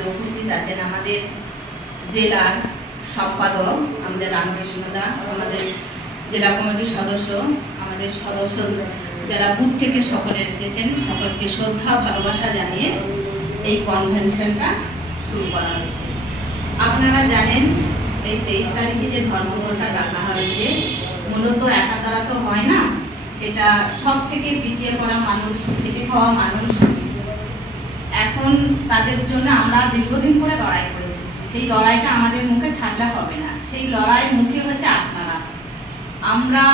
আমাদের উপস্থিত আছেন আমাদের জেলার সম্পাদক আমাদের রামকৃষ্ণ দা, আমাদের জেলা কমিটির সদস্য, আমাদের সদস্য যারা বুথ থেকে সকলে এসেছেন, সকলকে শ্রদ্ধা ভালোবাসা জানিয়ে এই কনভেনশনটা শুরু করা হয়েছে। আপনারা জানেন এই 23 তারিখে যে ধর্মঘটটা ডাকা হয়েছে, মূলত একা দ্বারা তো হয় না, সেটা সব থেকে পিছিয়ে পড়া মানুষ, খেটে খাওয়া মানুষ, এখন তাদের জন্য আমরা দীর্ঘদিন করে লড়াই করে এসেছি। সেই লড়াইটা আমাদের মুখে ছাড়লে হবে না, সেই লড়াই মুখে হচ্ছে আপনারা। আমরা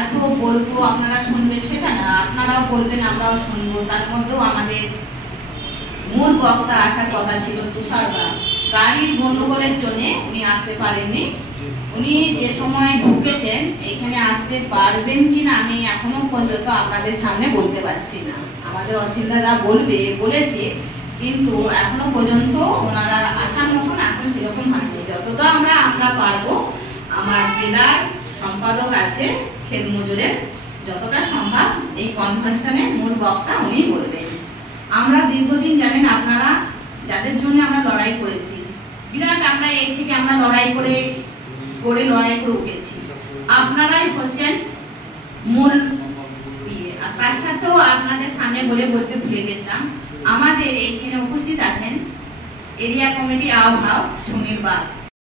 এত বলবো আপনারা শুনবেন সেটা না, আপনারাও বলবেন আমরাও শুনবো। তার মধ্যেও আমাদের মূল বক্তা আসার কথা ছিল তুষারদা, গাড়ির গন্ডগোলের জন্য উনি আসতে পারেননি। উনি যে সময় ঢুকেছেন এখানে আসতে পারবেন কিনা আমি এখনো পর্যন্ত আপনাদের সামনে বলতে পারছি না। আমাদের অচিন্তাদা বলেছে, কিন্তু এখনো পর্যন্ত ওনারা আসার মতন এখন সেরকম হয়নি। যতটা আমরা পারবো, আমার জেলার সম্পাদক আছে খেত মজুরের, যতটা সম্ভব এই কনভেনশনে মূল বক্তা উনি বলবেন। আমরা দীর্ঘদিন জানেন আপনারা যাদের জন্য আমরা লড়াই করেছি, বিরাট আমরা এই থেকে আমরা লড়াই করে উঠেছি, আপনারাই হচ্ছেন মূল ইয়ে। আর তার সাথেও আপনাদের সামনে বলতে ভুলে গেছিলাম, আমাদের এইখানে উপস্থিত আছেন এরিয়া কমিটি আহ্বায়ক সুনীল বাগ।